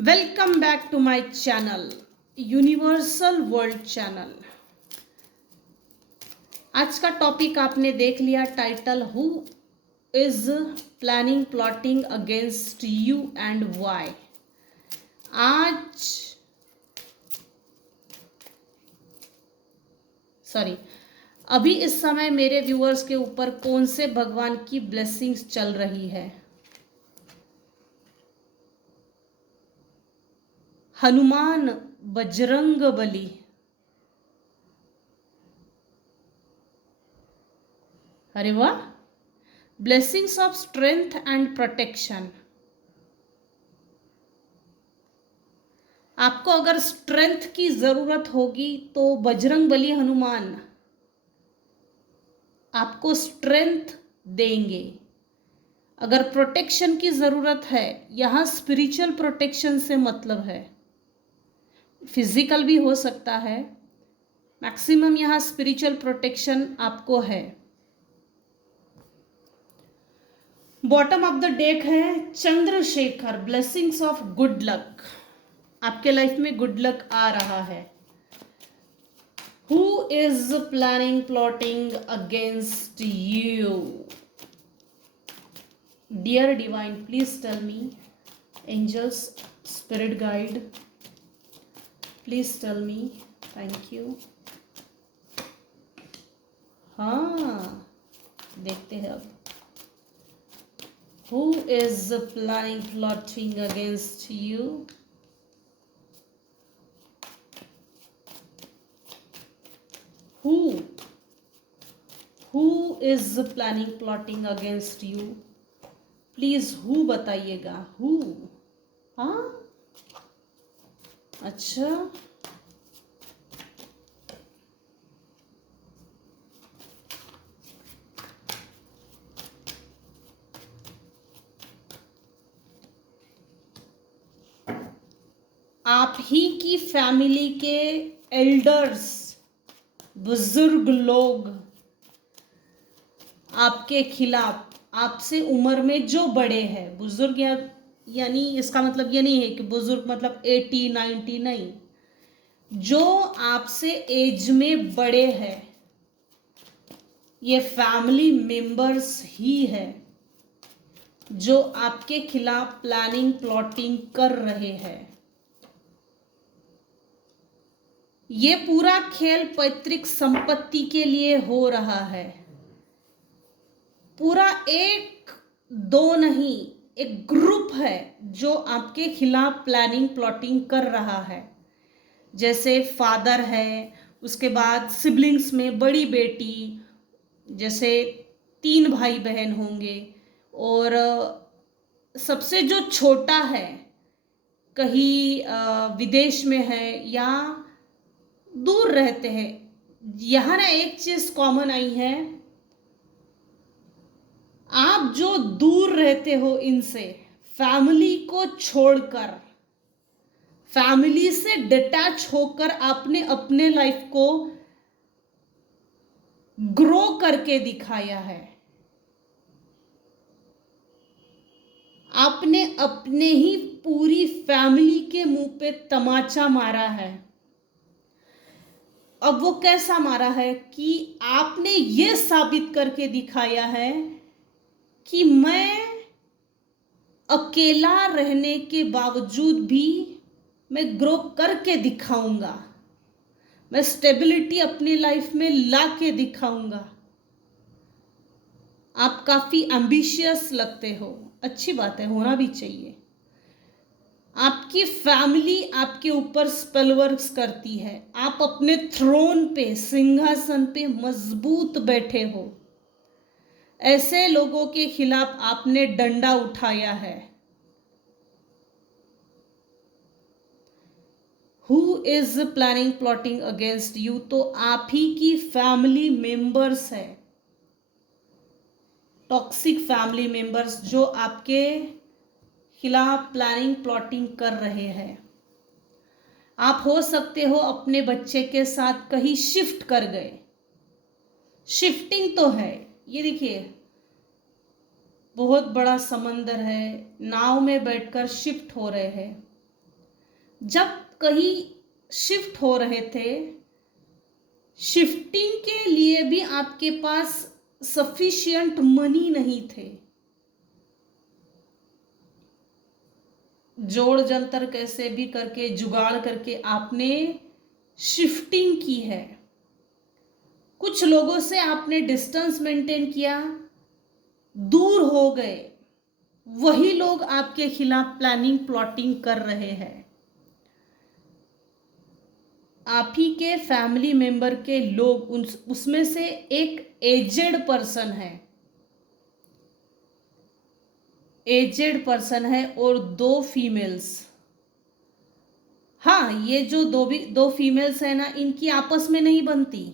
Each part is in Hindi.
Welcome back to my channel universal world channel. आज का टॉपिक आपने देख लिया, title who is planning plotting against you and why. अभी इस समय मेरे व्यूअर्स के ऊपर कौन से भगवान की ब्लेसिंग्स चल रही है? हनुमान, बजरंग बली। अरे वाह! Blessings of strength and protection. आपको अगर स्ट्रेंथ की जरूरत होगी तो बजरंग बली हनुमान आपको स्ट्रेंथ देंगे। अगर प्रोटेक्शन की जरूरत है, यहां स्पिरिचुअल प्रोटेक्शन से मतलब है, फिजिकल भी हो सकता है, मैक्सिमम यहां स्पिरिचुअल प्रोटेक्शन आपको है। बॉटम ऑफ द डेक है Chandrashekhar, blessings of good luck. आपके लाइफ में गुड लक आ रहा है। Who is planning plotting against you? Dear divine, please tell me. Angels, spirit guide, please tell me. Thank you. हाँ, देखते हैं अब। Who is planning plotting against you? Who is planning plotting against you? Please who बताइएगा। हु? हाँ, अच्छा, आप ही की फैमिली के एल्डर्स, बुजुर्ग लोग आपके खिलाफ, आपसे उम्र में जो बड़े हैं, बुजुर्ग यानी इसका मतलब ये नहीं है कि बुजुर्ग मतलब 80 90, नहीं, जो आपसे एज में बड़े हैं, ये फैमिली मेंबर्स ही है जो आपके खिलाफ प्लानिंग प्लॉटिंग कर रहे हैं। ये पूरा खेल पैतृक संपत्ति के लिए हो रहा है। पूरा एक दो नहीं, एक ग्रुप है जो आपके खिलाफ प्लानिंग प्लॉटिंग कर रहा है। जैसे फादर है, उसके बाद सिबलिंग्स में बड़ी बेटी, जैसे 3 भाई बहन होंगे, और सबसे जो छोटा है कहीं विदेश में है या दूर रहते हैं। यहाँ ना एक चीज कॉमन आई है, आप जो दूर रहते हो इनसे, फैमिली को छोड़कर, फैमिली से डिटैच होकर आपने अपने लाइफ को ग्रो करके दिखाया है। आपने अपने ही पूरी फैमिली के मुंह पे तमाचा मारा है। अब वो कैसा मारा है कि आपने ये साबित करके दिखाया है कि मैं अकेला रहने के बावजूद भी मैं ग्रो करके दिखाऊंगा, मैं स्टेबिलिटी अपनी लाइफ में ला के दिखाऊंगा। आप काफी एम्बिशियस लगते हो, अच्छी बात है, होना भी चाहिए। आपकी फैमिली आपके ऊपर स्पेल वर्क्स करती है। आप अपने थ्रोन पे, सिंहासन पे मजबूत बैठे हो। ऐसे लोगों के खिलाफ आपने डंडा उठाया है। Who is planning plotting against you? तो आप ही की फैमिली मेंबर्स है, टॉक्सिक फैमिली मेंबर्स जो आपके खिलाफ प्लानिंग प्लॉटिंग कर रहे हैं। आप हो सकते हो अपने बच्चे के साथ कहीं शिफ्ट कर गए। शिफ्टिंग तो है, ये देखिए बहुत बड़ा समंदर है, नाव में बैठकर शिफ्ट हो रहे हैं। जब कहीं शिफ्ट हो रहे थे, शिफ्टिंग के लिए भी आपके पास सफिशिएंट मनी नहीं थे। जोड़ जंतर कैसे भी करके जुगाड़ करके आपने शिफ्टिंग की है। कुछ लोगों से आपने डिस्टेंस मेंटेन किया, दूर हो गए, वही लोग आपके खिलाफ प्लानिंग प्लॉटिंग कर रहे हैं। आप ही के फैमिली मेंबर के लोग, उसमें से एक एजेड पर्सन है, एजेड पर्सन है और 2 फीमेल्स। हाँ, ये जो दो फीमेल्स है ना, इनकी आपस में नहीं बनती,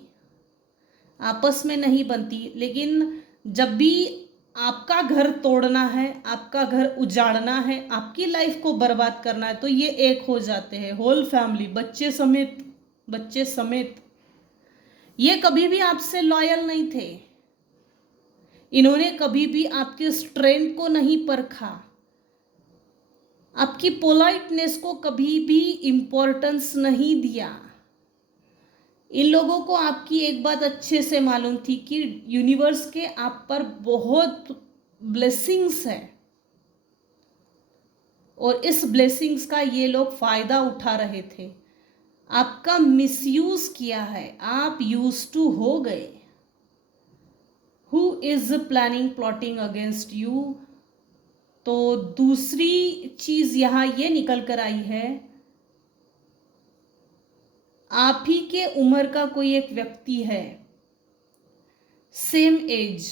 आपस में नहीं बनती, लेकिन जब भी आपका घर तोड़ना है, आपका घर उजाड़ना है, आपकी लाइफ को बर्बाद करना है, तो ये एक हो जाते हैं, होल फैमिली, बच्चे समेत, बच्चे समेत। ये कभी भी आपसे लॉयल नहीं थे, इन्होंने कभी भी आपके स्ट्रेंथ को नहीं परखा, आपकी पोलाइटनेस को कभी भी इंपॉर्टेंस नहीं दिया। इन लोगों को आपकी एक बात अच्छे से मालूम थी कि यूनिवर्स के आप पर बहुत ब्लेसिंग्स है और इस ब्लेसिंग्स का ये लोग फायदा उठा रहे थे। आपका मिसयूज किया है, आप यूज टू हो गए। Who is planning plotting against you? तो दूसरी चीज यहां ये निकल कर आई है, आप ही के उम्र का कोई एक व्यक्ति है, सेम एज,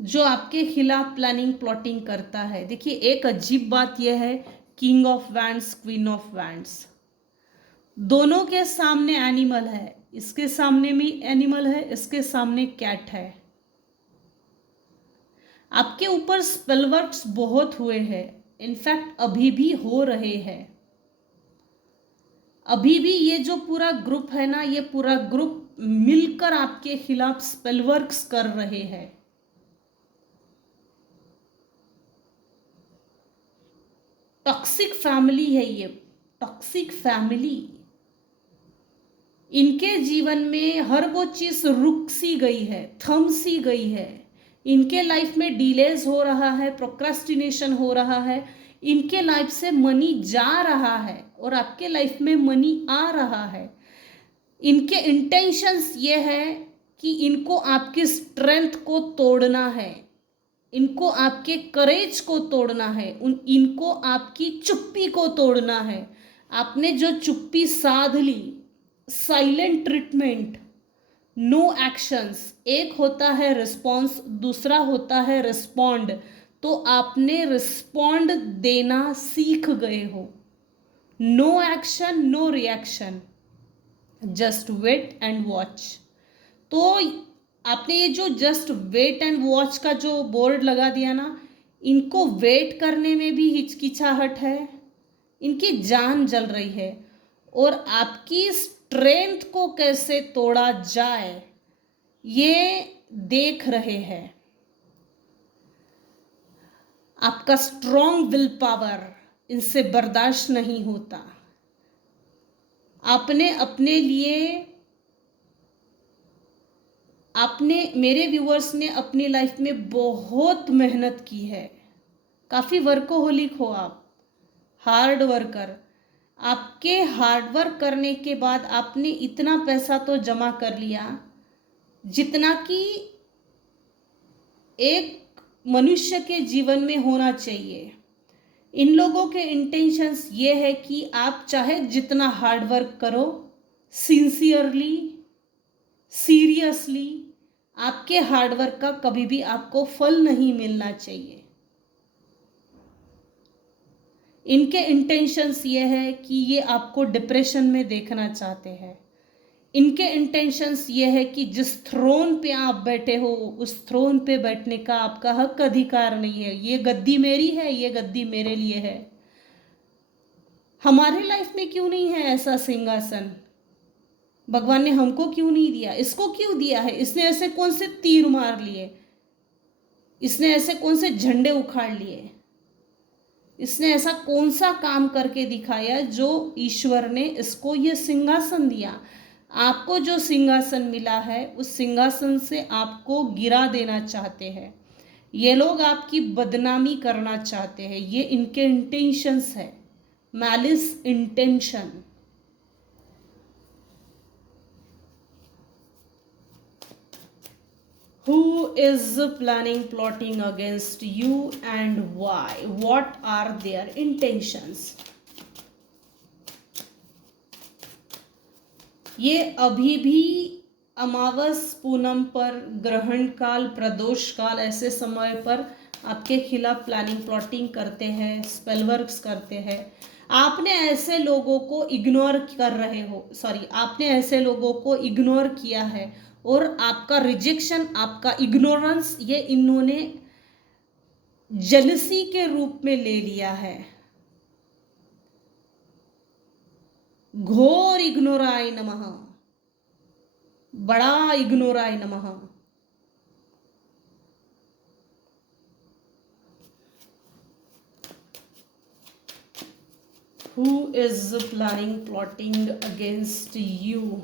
जो आपके खिलाफ प्लानिंग प्लॉटिंग करता है। देखिए, एक अजीब बात यह है, king of wands, queen of wands, दोनों के सामने एनिमल है, इसके सामने भी एनिमल है, इसके सामने कैट है। आपके ऊपर स्पेलवर्क्स बहुत हुए हैं, इनफैक्ट अभी भी हो रहे हैं। अभी भी ये जो पूरा ग्रुप है ना, ये पूरा ग्रुप मिलकर आपके खिलाफ स्पेलवर्क्स कर रहे हैं। टॉक्सिक फैमिली है ये, टॉक्सिक फैमिली। इनके जीवन में हर वो चीज रुक सी गई है, थम सी गई है। इनके लाइफ में डिलेज हो रहा है, प्रोक्रास्टिनेशन हो रहा है, इनके लाइफ से मनी जा रहा है और आपके लाइफ में मनी आ रहा है। इनके इंटेंशंस ये है कि इनको आपकी स्ट्रेंथ को तोड़ना है, इनको आपके करेज को तोड़ना है, इनको आपकी चुप्पी को तोड़ना है। आपने जो चुप्पी साध ली, साइलेंट ट्रीटमेंट, नो एक्शंस, एक होता है रिस्पॉन्स, दूसरा होता है रिस्पॉन्ड। तो आपने रिस्पॉन्ड देना सीख गए हो। No action, no reaction, just wait and watch. तो आपने ये जो जस्ट वेट एंड वॉच का जो बोर्ड लगा दिया ना, इनको वेट करने में भी हिचकिचाहट है, इनकी जान जल रही है, और आपकी स्ट्रेंथ को कैसे तोड़ा जाए ये देख रहे हैं। आपका स्ट्रॉन्ग विल पावर इनसे बर्दाश्त नहीं होता। आपने अपने लिए, आपने, मेरे व्यूअर्स ने अपनी लाइफ में बहुत मेहनत की है, काफ़ी वर्कोहोलिक हो आप, हार्ड वर्कर। आपके हार्ड वर्क करने के बाद आपने इतना पैसा तो जमा कर लिया जितना कि एक मनुष्य के जीवन में होना चाहिए। इन लोगों के इंटेंशंस ये है कि आप चाहे जितना हार्ड वर्क करो, सिंसियरली, सीरियसली, आपके हार्डवर्क का कभी भी आपको फल नहीं मिलना चाहिए। इनके इंटेंशंस ये है कि ये आपको डिप्रेशन में देखना चाहते हैं। इनके इंटेंशंस ये है कि जिस थ्रोन पे आप बैठे हो, उस थ्रोन पे बैठने का आपका हक अधिकार नहीं है। ये गद्दी मेरी है, ये गद्दी मेरे लिए है। हमारे लाइफ में क्यों नहीं है ऐसा सिंहासन? भगवान ने हमको क्यों नहीं दिया? इसको क्यों दिया है? इसने ऐसे कौन से तीर मार लिए? इसने ऐसे कौन से झंडे उखाड़ लिए? इसने ऐसा कौन सा काम करके दिखाया जो ईश्वर ने इसको ये सिंहासन दिया। आपको जो सिंहासन मिला है उस सिंहासन से आपको गिरा देना चाहते हैं। ये लोग आपकी बदनामी करना चाहते हैं, ये इनके इंटेंशंस है, malice intention. Who is planning plotting against you and why? What are their intentions? ये अभी भी अमावस पूनम पर, ग्रहण काल, प्रदोष काल, ऐसे समय पर आपके खिलाफ प्लानिंग प्लॉटिंग करते हैं, स्पेल वर्क्स करते हैं। आपने ऐसे लोगों को इग्नोर कर रहे हो, सॉरी, आपने ऐसे लोगों को इग्नोर किया है और आपका रिजेक्शन, आपका इग्नोरेंस ये इन्होंने जेलसी के रूप में ले लिया है। घोर इग्नोराय नमः, बड़ा इग्नोराय नमः। Who is planning plotting against you?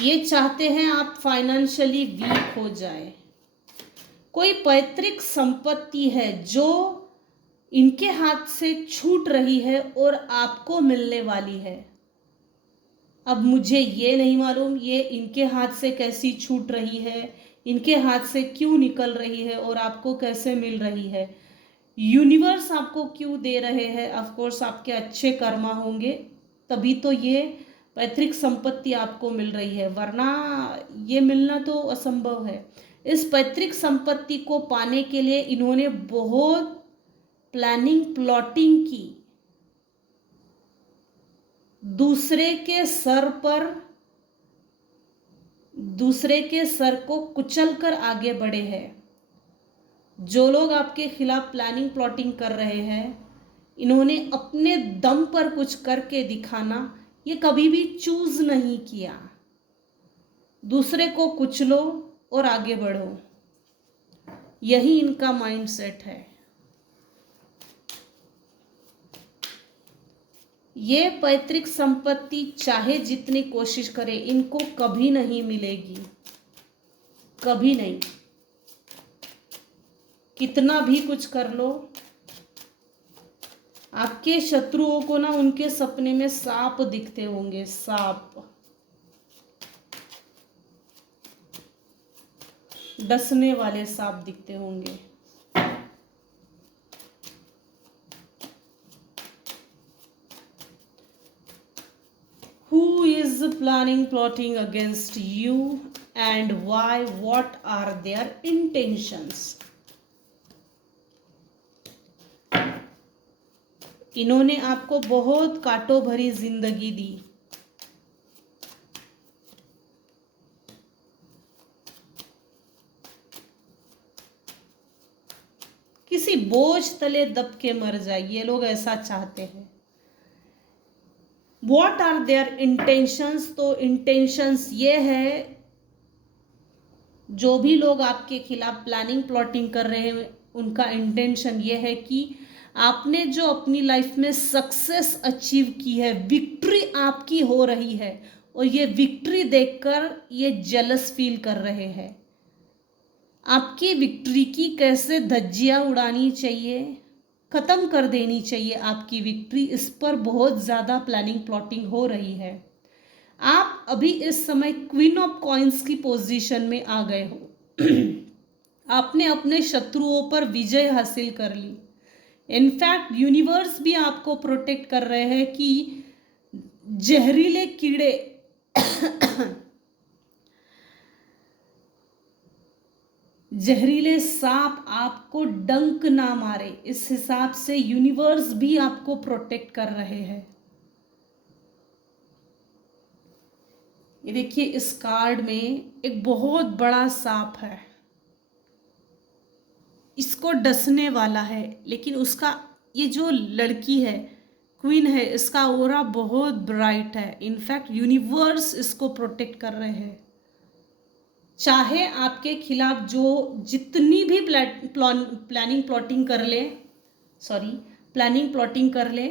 ये चाहते हैं आप फाइनेंशियली वीक हो जाए। कोई पैतृक संपत्ति है जो इनके हाथ से छूट रही है और आपको मिलने वाली है। अब मुझे ये नहीं मालूम ये इनके हाथ से कैसी छूट रही है, इनके हाथ से क्यों निकल रही है और आपको कैसे मिल रही है। यूनिवर्स आपको क्यों दे रहे हैं? ऑफ कोर्स आपके अच्छे कर्मा होंगे, तभी तो ये पैतृक संपत्ति आपको मिल रही है, वरना ये मिलना तो असंभव है। इस पैतृक संपत्ति को पाने के लिए इन्होंने बहुत प्लानिंग प्लॉटिंग की, दूसरे के सर को कुचल कर आगे बढ़े हैं। जो लोग आपके खिलाफ प्लानिंग प्लॉटिंग कर रहे हैं, इन्होंने अपने दम पर कुछ करके दिखाना ये कभी भी चूज नहीं किया। दूसरे को कुचलो और आगे बढ़ो, यही इनका माइंडसेट है। ये पैतृक संपत्ति चाहे जितनी कोशिश करे इनको कभी नहीं मिलेगी, कभी नहीं। कितना भी कुछ कर लो, आपके शत्रुओं को ना उनके सपने में सांप दिखते होंगे, सांप, डसने वाले सांप दिखते होंगे। Who is planning plotting against you and why? What are their intentions? इन्होंने आपको बहुत कांटों भरी जिंदगी दी, किसी बोझ तले दब के मर जाए, ये लोग ऐसा चाहते हैं। What are their intentions? तो intentions ये है, जो भी लोग आपके खिलाफ प्लानिंग प्लॉटिंग कर रहे हैं उनका इंटेंशन ये है कि आपने जो अपनी लाइफ में सक्सेस अचीव की है, विक्ट्री आपकी हो रही है, और ये विक्ट्री देखकर ये जेलस फील कर रहे हैं। आपकी विक्ट्री की कैसे धज्जियां उड़ानी चाहिए, ख़त्म कर देनी चाहिए आपकी विक्ट्री, इस पर बहुत ज़्यादा प्लानिंग प्लॉटिंग हो रही है। आप अभी इस समय क्वीन ऑफ कॉइन्स की पोजीशन में आ गए हो। आपने अपने शत्रुओं पर विजय हासिल कर ली। इनफैक्ट यूनिवर्स भी आपको प्रोटेक्ट कर रहे हैं कि जहरीले कीड़े जहरीले सांप आपको डंक ना मारे, इस हिसाब से यूनिवर्स भी आपको प्रोटेक्ट कर रहे हैं। ये देखिए, इस कार्ड में एक बहुत बड़ा सांप है, इसको डसने वाला है, लेकिन उसका ये जो लड़की है, क्वीन है, इसका ऑरा बहुत ब्राइट है। इनफैक्ट यूनिवर्स इसको प्रोटेक्ट कर रहे हैं। चाहे आपके खिलाफ जो जितनी भी प्लानिंग प्लॉटिंग कर ले, सॉरी, प्लानिंग प्लॉटिंग कर ले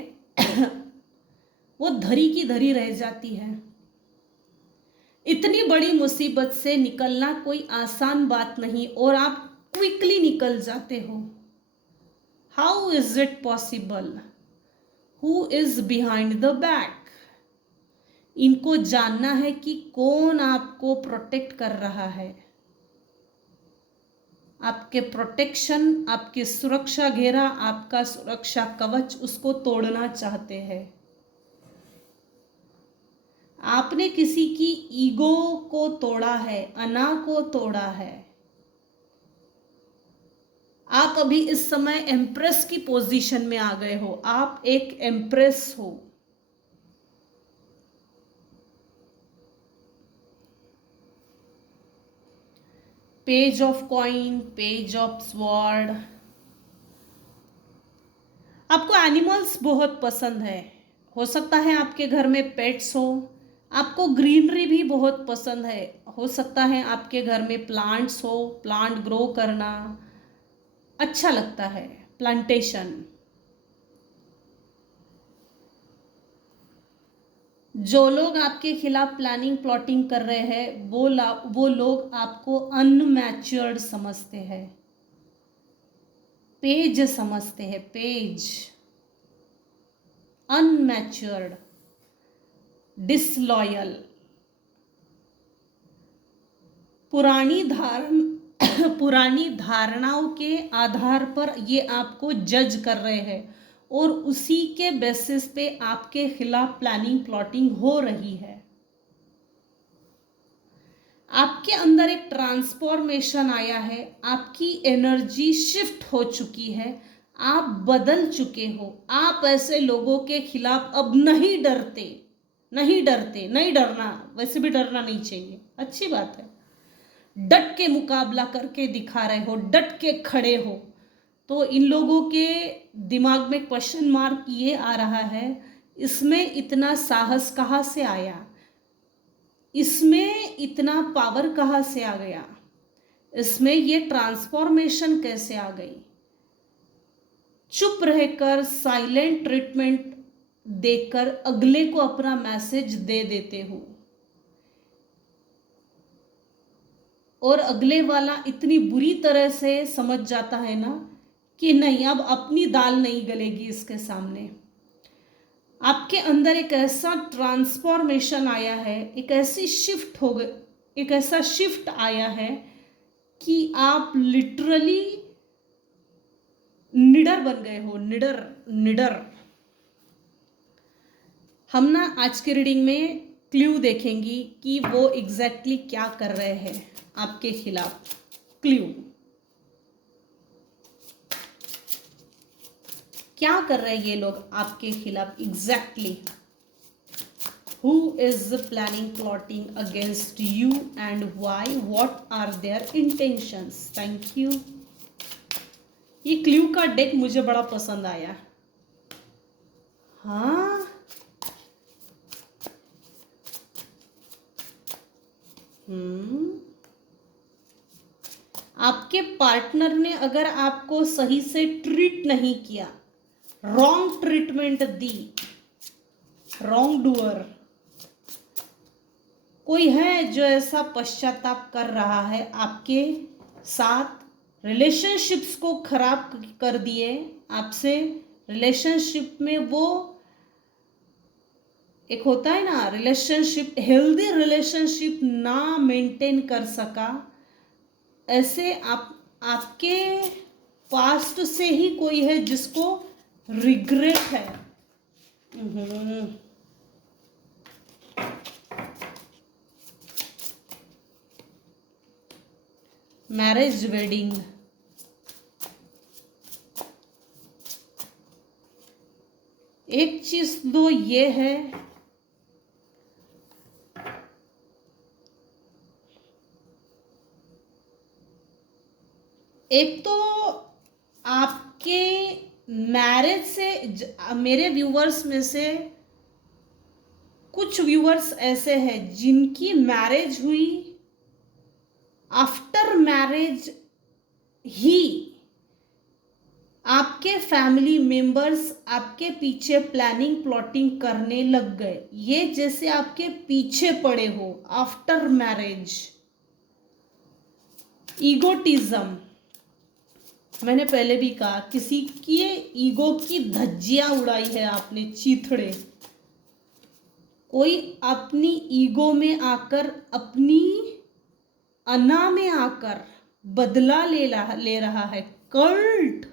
वो धरी की धरी रह जाती है। इतनी बड़ी मुसीबत से निकलना कोई आसान बात नहीं और आप क्विकली निकल जाते हो। How is it possible? Who is behind the back? इनको जानना है कि कौन आपको प्रोटेक्ट कर रहा है। आपके प्रोटेक्शन, आपकी सुरक्षा घेरा, आपका सुरक्षा कवच, उसको तोड़ना चाहते हैं। आपने किसी की ईगो को तोड़ा है, अना को तोड़ा है। आप अभी इस समय एम्प्रेस की पोजीशन में आ गए हो। आप एक एम्प्रेस हो। Page of coin, page of sword. आपको एनिमल्स बहुत पसंद है। हो सकता है आपके घर में पेट्स हो। आपको ग्रीनरी भी बहुत पसंद है। हो सकता है आपके घर में प्लांट्स हो, प्लांट ग्रो करना अच्छा लगता है, प्लांटेशन। जो लोग आपके खिलाफ प्लानिंग प्लॉटिंग कर रहे हैं वो लोग आपको अनमैच्योर्ड समझते हैं, पेज समझते हैं, पेज, अनमैच्योर्ड, डिसलॉयल, पुरानी धारणाओं के आधार पर ये आपको जज कर रहे हैं और उसी के बेसिस पे आपके खिलाफ प्लानिंग प्लॉटिंग हो रही है। आपके अंदर एक ट्रांसफॉर्मेशन आया है, आपकी एनर्जी शिफ्ट हो चुकी है, आप बदल चुके हो। आप ऐसे लोगों के खिलाफ अब नहीं डरते, नहीं डरते, नहीं डरना, वैसे भी डरना नहीं चाहिए, अच्छी बात है। डट के मुकाबला करके दिखा रहे हो, डट के खड़े हो। तो इन लोगों के दिमाग में क्वेश्चन मार्क ये आ रहा है, इसमें इतना साहस कहाँ से आया, इसमें इतना पावर कहाँ से आ गया, इसमें ये ट्रांसफॉर्मेशन कैसे आ गई। चुप रहकर साइलेंट ट्रीटमेंट देकर अगले को अपना मैसेज दे देते हो और अगले वाला इतनी बुरी तरह से समझ जाता है ना कि नहीं, अब अपनी दाल नहीं गलेगी इसके सामने। आपके अंदर एक ऐसा ट्रांसफॉर्मेशन आया है, एक ऐसी शिफ्ट हो गई, एक ऐसा शिफ्ट आया है कि आप लिटरली निडर बन गए हो, निडर निडर। हम ना आज की रीडिंग में क्ल्यू देखेंगी कि वो एग्जैक्टली क्या कर रहे हैं आपके खिलाफ। क्ल्यू क्या कर रहे हैं ये लोग आपके खिलाफ exactly. Who is planning plotting against you and why? What are their intentions? Thank you. ये क्ल्यू का डेक मुझे बड़ा पसंद आया। हाँ, आपके पार्टनर ने अगर आपको सही से ट्रीट नहीं किया, रॉन्ग ट्रीटमेंट दी, रॉन्ग डूअर कोई है जो ऐसा पश्चाताप कर रहा है आपके साथ, रिलेशनशिप्स को खराब कर दिए आपसे। रिलेशनशिप में वो एक होता है ना, रिलेशनशिप, हेल्दी रिलेशनशिप ना मेंटेन कर सका। ऐसे आपके पास्ट से ही कोई है जिसको रिग्रेट है। मैरिज, वेडिंग, एक चीज तो ये है, एक तो आपके मैरिज से, मेरे व्यूवर्स में से कुछ व्यूवर्स ऐसे हैं जिनकी मैरिज हुई, आफ्टर मैरिज ही आपके फैमिली मेंबर्स आपके पीछे प्लानिंग प्लॉटिंग करने लग गए, ये जैसे आपके पीछे पड़े हो आफ्टर मैरिज। ईगोटिज्म, मैंने पहले भी कहा, किसी की ईगो की धज्जियां उड़ाई है आपने, चीथड़े। कोई अपनी ईगो में आकर, अपनी अना में आकर बदला ले रहा है। कल्ट,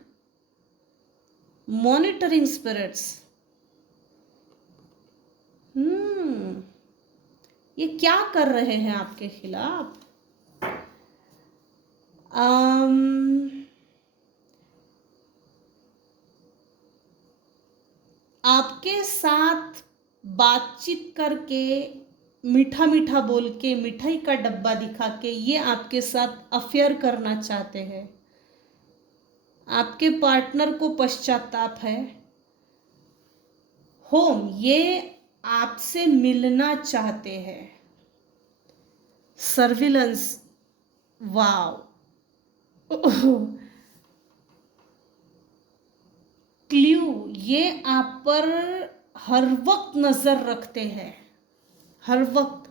मॉनिटरिंग स्पिरिट्स, ये क्या कर रहे हैं आपके खिलाफ? आपके साथ बातचीत करके, मीठा मीठा बोल के, मिठाई का डब्बा दिखा के ये आपके साथ अफेयर करना चाहते हैं। आपके पार्टनर को पश्चाताप है। होम, ये आपसे मिलना चाहते हैं। सर्विलेंस, वाव। क्ल्यू, ये आप पर हर वक्त नजर रखते हैं, हर वक्त।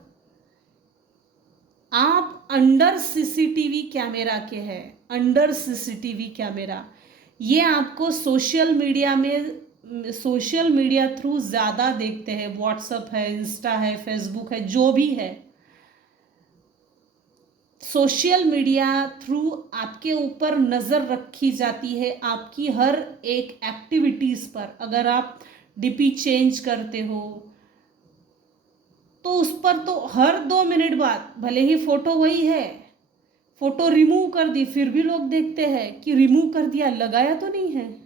आप अंडर सीसीटीवी कैमरा के हैं, अंडर सीसीटीवी कैमरा। ये आपको सोशल मीडिया थ्रू ज़्यादा देखते हैं। व्हाट्सएप है, इंस्टा है, फेसबुक है, जो भी है, सोशल मीडिया थ्रू आपके ऊपर नज़र रखी जाती है, आपकी हर एक एक्टिविटीज़ पर। अगर आप डीपी चेंज करते हो तो उस पर तो हर 2 मिनट बाद, भले ही फोटो वही है, फोटो रिमूव कर दी फिर भी लोग देखते हैं कि रिमूव कर दिया, लगाया तो नहीं है।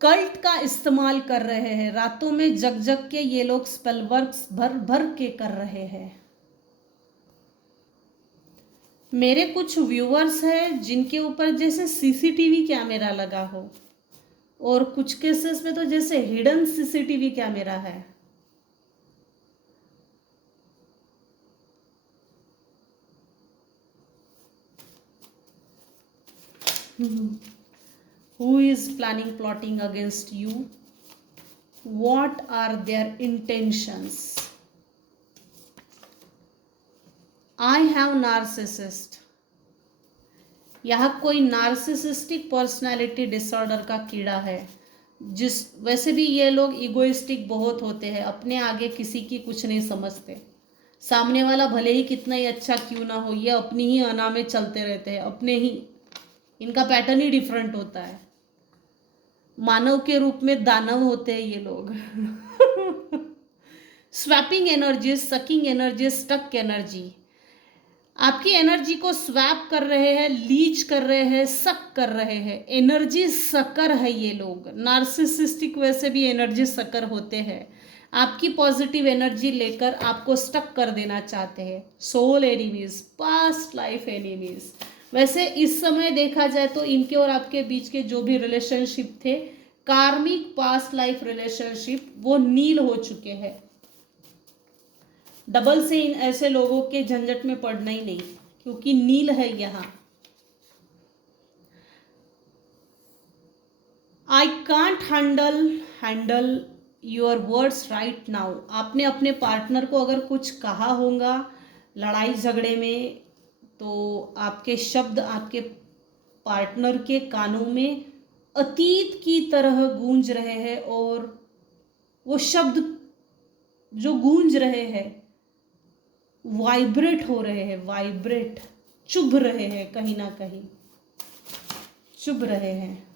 कल्ट का इस्तेमाल कर रहे हैं, रातों में जग जग के ये लोग स्पेल वर्क्स भर भर के कर रहे हैं। मेरे कुछ व्यूअर्स हैं जिनके ऊपर जैसे सीसीटीवी कैमरा लगा हो, और कुछ केसेस में तो जैसे हिडन सीसीटीवी कैमरा है। Who is planning plotting against you? What are their intentions? I have narcissist. यह कोई नार्सिसिस्टिक पर्सनालिटी डिसऑर्डर का कीड़ा है। वैसे भी ये लोग इगोइस्टिक बहुत होते हैं, अपने आगे किसी की कुछ नहीं समझते। सामने वाला भले ही कितना ही अच्छा क्यों ना हो, ये अपनी ही अना में चलते रहते हैं, अपने ही, इनका पैटर्न ही डिफरेंट होता है। मानव के रूप में दानव होते हैं ये लोग। Swapping energy, sucking energy, stuck energy, आपकी एनर्जी को स्वैप कर रहे हैं, लीच कर रहे हैं, सक कर रहे हैं। एनर्जी सकर है ये लोग। नार्सिसिस्टिक वैसे भी एनर्जी सकर होते हैं, आपकी पॉजिटिव एनर्जी लेकर आपको स्टक कर देना चाहते हैं। Soul enemies, past life enemies. वैसे इस समय देखा जाए तो इनके और आपके बीच के जो भी रिलेशनशिप थे, कार्मिक पास्ट लाइफ रिलेशनशिप, वो नील हो चुके हैं। डबल से इन ऐसे लोगों के झंझट में पड़ना ही नहीं, क्योंकि नील है यहां। I can't handle your words right now. आपने अपने पार्टनर को अगर कुछ कहा होगा लड़ाई झगड़े में, तो आपके शब्द आपके पार्टनर के कानों में अतीत की तरह गूंज रहे हैं, और वो शब्द जो गूंज रहे हैं वाइब्रेट हो रहे हैं, वाइब्रेट, चुभ रहे हैं, कहीं ना कहीं चुभ रहे हैं।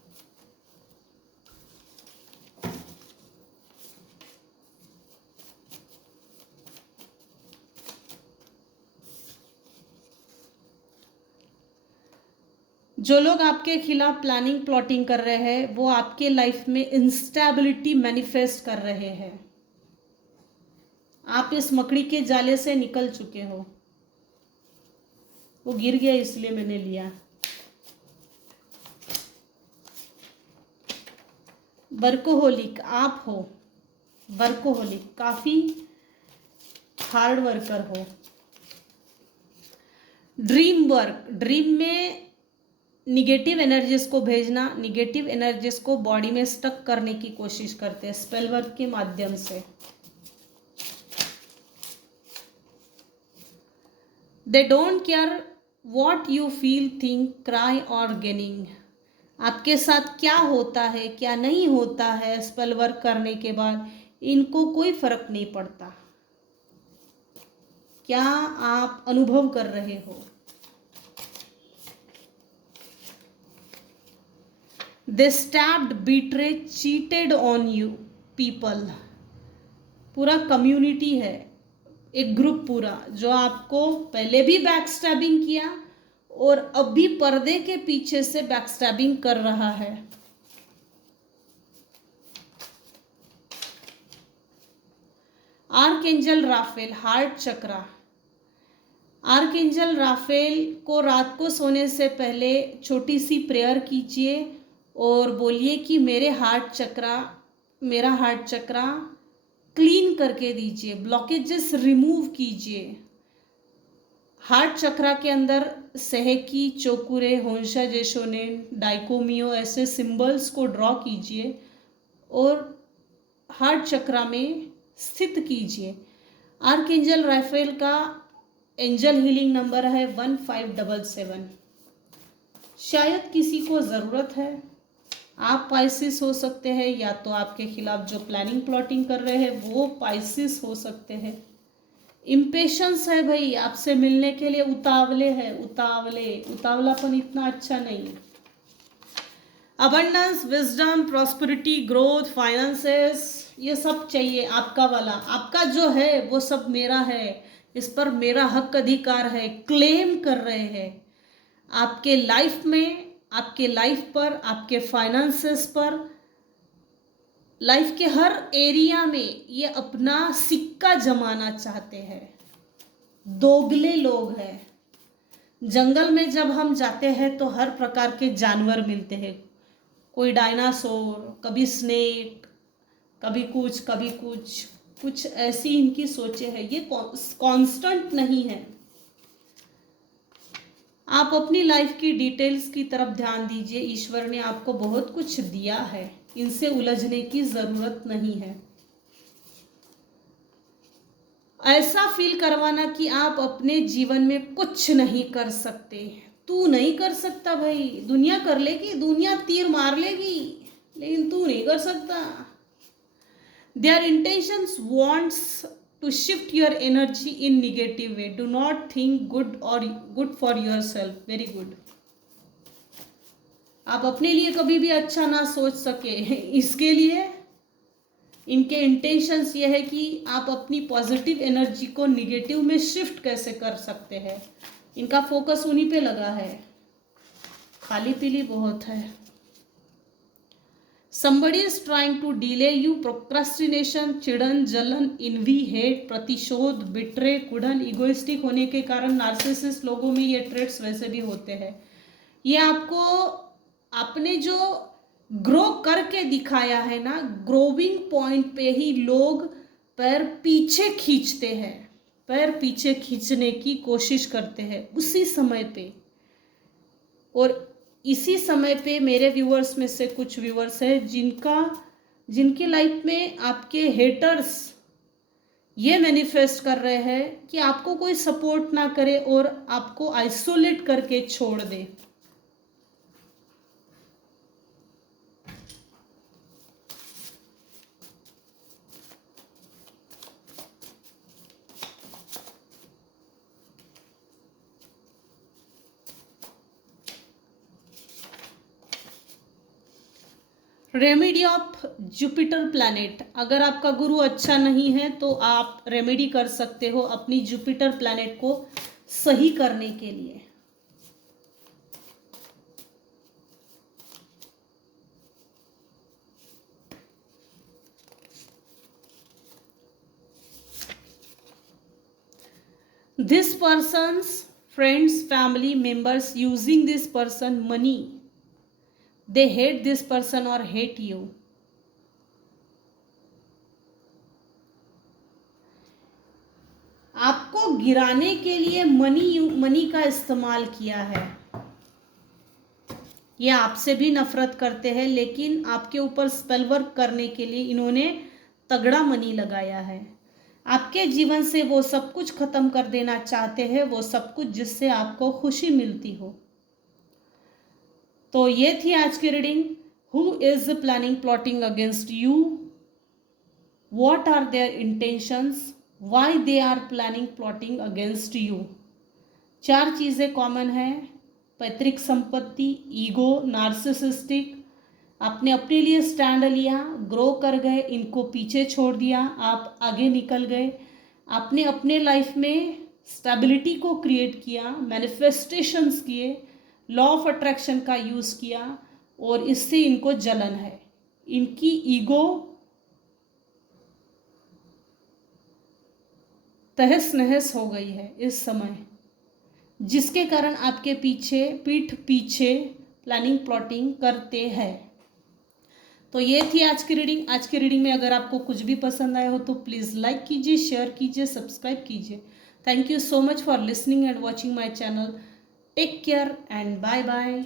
जो लोग आपके खिलाफ प्लानिंग प्लॉटिंग कर रहे हैं, वो आपके लाइफ में इंस्टेबिलिटी मैनिफेस्ट कर रहे हैं। आप इस मकड़ी के जाले से निकल चुके हो। वो गिर गया इसलिए मैंने लिया। वर्कोहोलिक आप हो, वर्कोहोलिक, काफी हार्ड वर्कर हो। ड्रीम वर्क, ड्रीम में निगेटिव एनर्जीज को भेजना, निगेटिव एनर्जीज को बॉडी में स्टक करने की कोशिश करते हैं स्पेल वर्क के माध्यम से। They don't care what you feel, think, cry और गेनिंग। आपके साथ क्या होता है क्या नहीं होता है स्पेल वर्क करने के बाद, इनको कोई फर्क नहीं पड़ता। क्या आप अनुभव कर रहे हो? They stabbed, betray, cheated on you people. पूरा कम्युनिटी है, एक ग्रुप पूरा, जो आपको पहले भी बैक स्टैबिंग किया और अब भी पर्दे के पीछे से बैक स्टैबिंग कर रहा है। आर्कएंजल राफेल, हार्ट चक्रा। आर्कएंजल राफेल को रात को सोने से पहले छोटी सी प्रेयर कीजिए और बोलिए कि मेरा हार्ट चक्रा क्लीन करके दीजिए, ब्लॉकेजेस रिमूव कीजिए। हार्ट चक्रा के अंदर सेहेकी, चोकुरे, होंशा जेशोनेन, डाइकोमियो ऐसे सिंबल्स को ड्रॉ कीजिए और हार्ट चक्रा में स्थित कीजिए। आर्कएंजल राफेल का एंजल हीलिंग नंबर है 1577। शायद किसी को ज़रूरत है। आप पाइसिस हो सकते हैं, या तो आपके खिलाफ जो प्लानिंग प्लॉटिंग कर रहे हैं वो पाइसिस हो सकते हैं। इम्पेशंस है भाई, आपसे मिलने के लिए उतावले हैं, उतावलापन इतना अच्छा नहीं है। Abundance, wisdom, prosperity, growth, finances, ये सब चाहिए आपका वाला। आपका जो है वो सब मेरा है, इस पर मेरा हक अधिकार है, क्लेम कर रहे हैं। आपके लाइफ में, आपके लाइफ पर, आपके फाइनेंसेस पर, लाइफ के हर एरिया में ये अपना सिक्का जमाना चाहते हैं। दोगले लोग हैं। जंगल में जब हम जाते हैं तो हर प्रकार के जानवर मिलते हैं, कोई डायनासोर, कभी स्नेक, कभी कुछ कभी कुछ, कुछ ऐसी इनकी सोचे है। ये कांस्टेंट नहीं है। आप अपनी लाइफ की डिटेल्स की तरफ ध्यान दीजिए। ईश्वर ने आपको बहुत कुछ दिया है, इनसे उलझने की जरूरत नहीं है। ऐसा फील करवाना कि आप अपने जीवन में कुछ नहीं कर सकते। तू नहीं कर सकता भाई, दुनिया कर लेगी, दुनिया तीर मार लेगी, लेकिन तू नहीं कर सकता। Their intentions wants to shift your energy in negative way. Do not think good for yourself. Very good. आप अपने लिए कभी भी अच्छा ना सोच सके, इसके लिए इनके इंटेंशंस ये है कि आप अपनी पॉजिटिव एनर्जी को निगेटिव में शिफ्ट कैसे कर सकते हैं। इनका फोकस उन्हीं पे लगा है। खाली पीली बहुत है। Somebody is trying to delay you, procrastination, चिड़न, जलन, envy, hate, प्रतिशोध, बिट्रे, कुढ़न, इगोइस्टिक होने के कारण नार्सिसिस्ट लोगों में ये ट्रेट्स वैसे भी होते हैं। ये आपको आपने जो ग्रो करके दिखाया है ना, ग्रोविंग पॉइंट पे ही लोग पैर पीछे खींचते हैं, पैर पीछे खींचने की कोशिश करते हैं उसी समय पे। और इसी समय पे मेरे व्यूअर्स में से कुछ व्यूअर्स हैं जिनकी लाइफ में आपके हेटर्स ये मैनिफेस्ट कर रहे हैं कि आपको कोई सपोर्ट ना करे और आपको आइसोलेट करके छोड़ दे। Remedy of Jupiter planet. अगर आपका गुरु अच्छा नहीं है तो आप रेमेडी कर सकते हो अपनी जुपिटर प्लैनेट को सही करने के लिए। This person's friends, family members using this person money. They hate this person or hate you. आपको गिराने के लिए मनी का इस्तेमाल किया है। ये आपसे भी नफरत करते हैं, लेकिन आपके ऊपर स्पेल वर्क करने के लिए इन्होंने तगड़ा मनी लगाया है। आपके जीवन से वो सब कुछ खत्म कर देना चाहते हैं, वो सब कुछ जिससे आपको खुशी मिलती हो। तो ये थी आज की reading. Who is planning plotting against you, what are their intentions, why they are planning plotting against you. 4 चीज़ें कॉमन है: पैतृक संपत्ति, ईगो, नार्सिसिस्टिक, आपने अपने लिए स्टैंड लिया, ग्रो कर गए, इनको पीछे छोड़ दिया, आप आगे निकल गए, आपने अपने लाइफ में स्टेबिलिटी को क्रिएट किया, मैनिफेस्टेशंस किए, लॉ ऑफ अट्रैक्शन का यूज़ किया, और इससे इनको जलन है। इनकी ईगो तहस नहस हो गई है इस समय, जिसके कारण आपके पीठ पीछे प्लानिंग प्लॉटिंग करते हैं। तो ये थी आज की रीडिंग। आज की रीडिंग में अगर आपको कुछ भी पसंद आया हो तो प्लीज़ लाइक कीजिए, शेयर कीजिए, सब्सक्राइब कीजिए। Thank you so much for listening and watching my channel. Take care and bye bye.